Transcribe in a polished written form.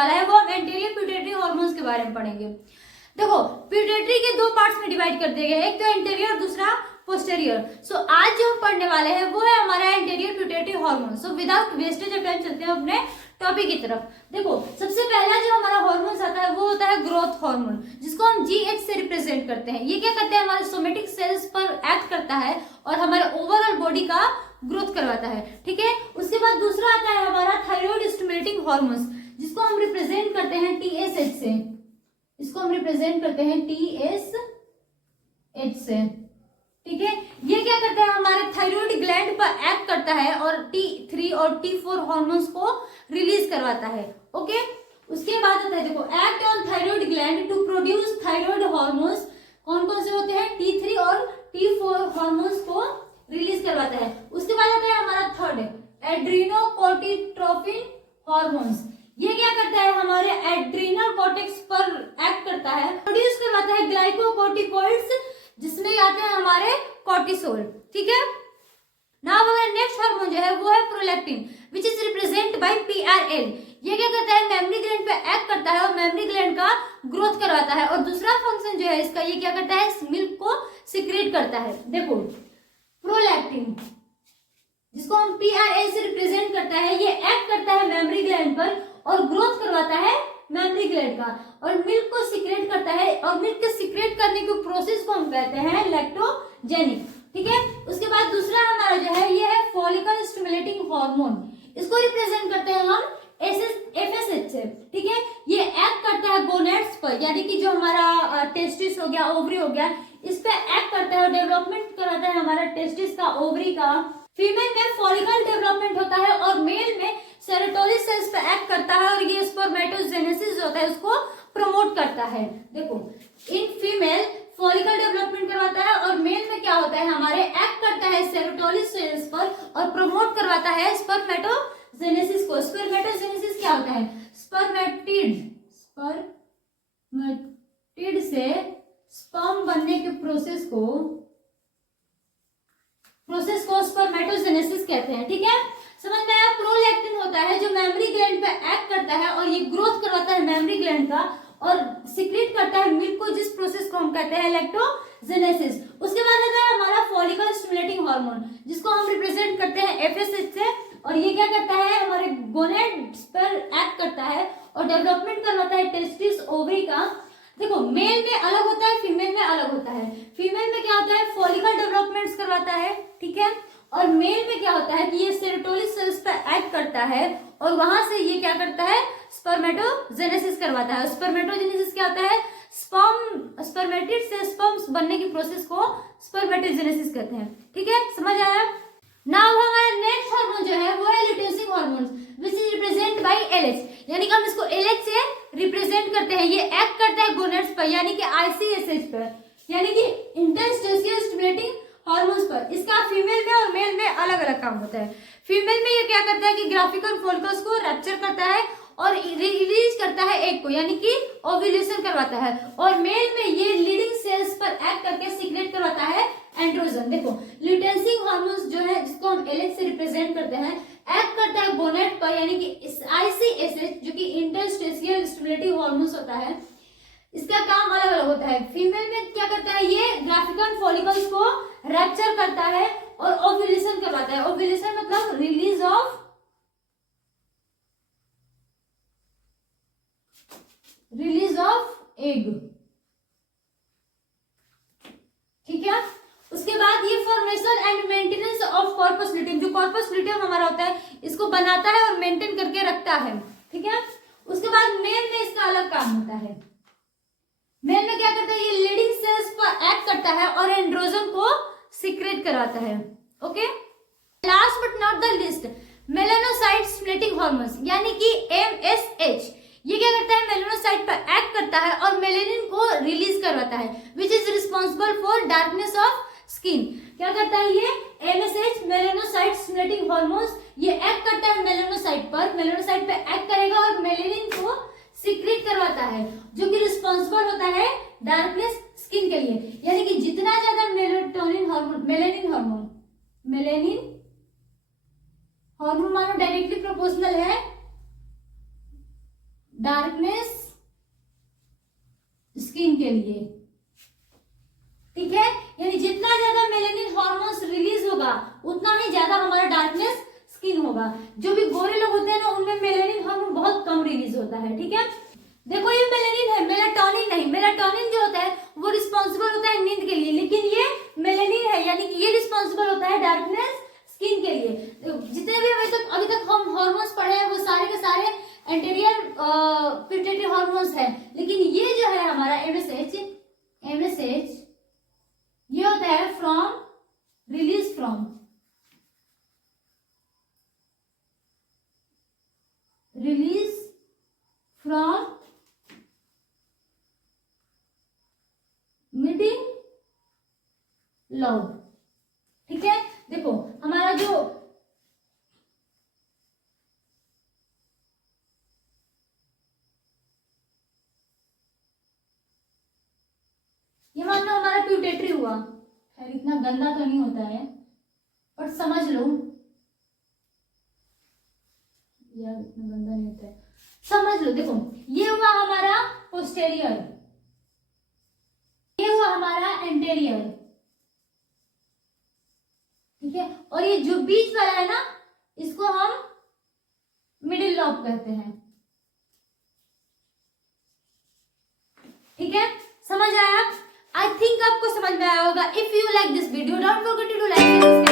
वाला है वो हम एंटीरियर पिट्यूटरी हॉर्मोन्स के बारे में पढ़ेंगे। देखो पिट्यूटरी के दो पार्ट्स में डिवाइड कर दिए गए, एक तो एंटीरियर दूसरा पोस्टेरियर। सो आज जो हम पढ़ने वाले हैं वो है हमारा anterior pituitary hormone. So without wastage of time चलते हैं अपने टॉपिक की तरफ। देखो सबसे पहला जो हमारा हार्मोन आता है वो होता है ग्रोथ हार्मोन, जिसको हम GH से रिप्रेजेंट करते हैं। ये क्या करते हैं, हमारे सोमेटिक सेल्स पर एक्ट करता है और हमारे ओवरऑल बॉडी का ग्रोथ करवाता है, ठीक है। उसके बाद दूसरा आता है हमारा थायराइड स्टिमुलेटिंग हार्मोन्स, जिसको हम रिप्रेजेंट करते हैं TSH से। इसको हम रिप्रेजेंट करते हैं TSH से, ठीक है। ये क्या करता है, हमारे थायराइड ग्लैंड पर एक्ट करता है और T3 और T4 हार्मोन्स को रिलीज करवाता है, ओके। उसके बाद आता है देखो act on thyroid gland to produce thyroid hormones. कौन कौन से होते हैं, T3 और T4 हार्मोन्स को रिलीज करवाता है। उसके बाद आता है हमारा थर्ड एड्रीनोकोर्टिट्रोपिन हार्मोन्स। ये क्या करता है, हमारे एड्रीनल कॉर्टेक्स पर एक्ट करता है, प्रोड्यूस करवाता है ग्लाइकोकोर्टिकॉइड्स, जिसमें आते हैं हमारे कॉर्टिसोल, ठीक है। नाउ हमारा नेक्स्ट हार्मोन जो है वो है prolactin, which is represent bye PRL। ये क्या करता है, मेमोरी ग्लैंड पे एक्ट करता है और मेमोरी ग्लैंड का ग्रोथ करवाता है। और दूसरा फंक्शन जो है इसका, ये क्या करता है, मिल्क को सिक्रेट करता है। देखो प्रोलैक्टिन जिसको हम PRL से रिप्रेजेंट करता है, ये एक्ट करता है मेमोरी ग्लैंड पर और ग्रोथ करवाता है मेमोरी ग्लैंड का और मिल्क को सिक्रेट करता है। और मिल्क के सिक्रेट करने के प्रोसेस को हम कहते हैं लैक्टोजेनिक, ठीक है। उसके बाद दूसरा हमारा जो है ये है फॉलिकल स्टिमुलेटिंग हार्मोन। इसको रिप्रेजेंट करते हैं हम FSH से, ठीक है। ये एक्ट करता है गोनेड्स पर, यानी कि जो हमारा टेस्टिस हो गया, ओवरी हो गया, इस पे एक्ट करता है और डेवलपमेंट कराता है हमारा टेस्टिस का, ओवरी का। फीमेल में फॉलिकल डेवलपमेंट होता है और मेल में सेरोटोनिन सेल्स पे एक्ट करता है और ये स्पर्मेटोजेनेसिस होता है उसको प्रमोट करता है। देखो इन फीमेल फॉलिकल डेवलपमेंट करवाता है और मेल में क्या होता है, हमारे एक्ट करता है सेरोटोनिन सेल्स पर और प्रमोट करवाता है स्पर्मेटोजेनेसिस को। स्पर्मेटोजेनेसिस क्या होता है, स्पर्मेटिड से स्पर्म बनने के प्रोसेस को स्पर्मेटोजेनेसिस कहते हैं, ठीक है। समझ में आया। प्रोलैक्टिन होता है जो मेमोरी ग्लैंड पे एक्ट करता है और ये ग्रोथ करवाता है मेमोरी ग्लैंड का और सिक्रेट करता है मिल्क को, जिस प्रोसेस को हम कहते हैं लैक्टोजेनेसिस। उसके बाद आता है हमारा फॉलिकल स्टिमुलेटिंग हार्मोन, जिसको हम रिप्रेजेंट करते हैं FSH से और ये क्या करता है, हमारे गोनेड्स पर एक्ट करता है और डेवलपमेंट करवाता है टेस्टिस, ओवरी का। देखो मेल में अलग होता है, फीमेल में अलग होता है। फीमेल में क्या होता है, फॉलिकल डेवलपमेंट्स करवाता है, ठीक है। और मेल में क्या होता है कि ये सेरोटोनिन सेल्स पे एक्ट करता है और वहां से ये क्या करता है, स्पर्मेटोजेनेसिस करवाता है। स्पर्मेटोजेनेसिस क्या होता है, स्पर्मेटिड से स्पर्म्स बनने की प्रोसेस को स्पर्मेटोजेनेसिस कहते हैं, ठीक है। समझ आया। नाउ हमारा नेक्स्ट हार्मोन जो है वो है luteinizing hormone, which is represent by LH, यानी कि हम इसको LH से रिप्रेजेंट करते हैं। ये एक्ट करता है गोनेड्स पर, यानी कि ICSH पर, यानी कि इंटरस्टेशियल स्टिमुलेटिंग हार्मोन्स पर। इसका फीमेल में और मेल में अलग अलग काम होता है। फीमेल में ये क्या करता है कि ग्राफिकल फॉलिकल्स को रैप्चर करता है और रिलीज करता है एग को, यानी कि ओव्यूलेशन करवाता है। और मेल में ये लीडिंग सेल्स पर एक्ट करके सिक्रेट करवाता है एंड्रोजन। देखो ल्यूटेसिंग हार्मोन्स जो है, जिसको हम LH से रिप्रेजेंट करते हैं, एक्ट करता है गोनेड पर, यानी कि ICSH जो कि इंटरस्टेशियल स्टिमुलेटिंग हार्मोन्स होता है। इसका काम अलग अलग होता है। फीमेल में क्या करता है, ये ग्राफिकल फॉलिकल्स को रैप्चर करता है और ओव्यूलेशन करवाता है। ओव्यूलेशन मतलब रिलीज ऑफ एग, ठीक है। उसके बाद ये formation and maintenance of corpus luteum, जो कॉर्पस ल्यूटियम हमारा होता है इसको बनाता है और मेंटेन करके रखता है, ठीक है। उसके बाद मेल में इसका अलग काम होता है। मेल में क्या करता है, ये लीडिंग सेल्स पर एक्ट करता है और एंड्रोजन को सिक्रेट कराता है, okay. Last but not the list, melanocyte stimulating hormones, यानी कि MSH। ये क्या करता है, मेलानोसाइट पर एक्ट करता है और मेलेनिन को रिलीज करवाता है, which is responsible for darkness of skin. क्या करता है ये MSH, मेलानोसाइट स्टिमुलेटिंग हार्मोन्स, ये एक्ट करता है मेलानोसाइट पर, मेलानोसाइट पे एक्ट करेगा और मेलेनिन को सिक्रेट करवाता है, जो कि रिस्पॉन्सिबल होता है डार्कनेस स्किन के लिए। यानी कि जितना ज्यादा मेलेनिन हार्मोन मानो डायरेक्टली प्रोपोर्शनल है डार्कनेस स्किन के लिए, ठीक है। यानी जितना ज्यादा मेलेनिन हार्मोन्स रिलीज होगा उतना ही ज्यादा हमारा डार्कनेस स्किन होगा। जो भी गोरे लोग होते हैं ना उनमें मेलेनिन हार्मोन बहुत कम रिलीज होता है, ठीक है। देखो ये मेलेनिन है, मेलाटोनिन नहीं। मेलाटोनिन जो होता है वो रिस्पॉन्सिबल होता है नींद के लिए, लेकिन ये मेलेनिन है यानी कि ये रिस्पॉन्सिबल होता है डार्कनेस स्किन के लिए। जितने भी अभी तक हम हार्मोन्स पढ़े हैं वो सारे के सारे एंटीरियर पिट्यूटरी हार्मोन्स है, लेकिन ये जो है हमारा एमएसएच ये होता है रिलीज फ्रॉम मिडिल लोब, ठीक है। देखो हमारा जो ये मान लो हमारा प्यूटेटरी हुआ, खैर इतना गंदा तो नहीं होता है पर समझ लो यार, इतना गंदा नहीं होता है, समझ लो। देखो ये हुआ हमारा पोस्टेरियर, ये हुआ हमारा एंटेरियर, ठीक है। और ये जो बीच वाला है ना इसको हम मिडिल लॉब कहते हैं, ठीक है। समझ आया? आई थिंक आपको समझ में आया होगा। If you like this video don't forget to like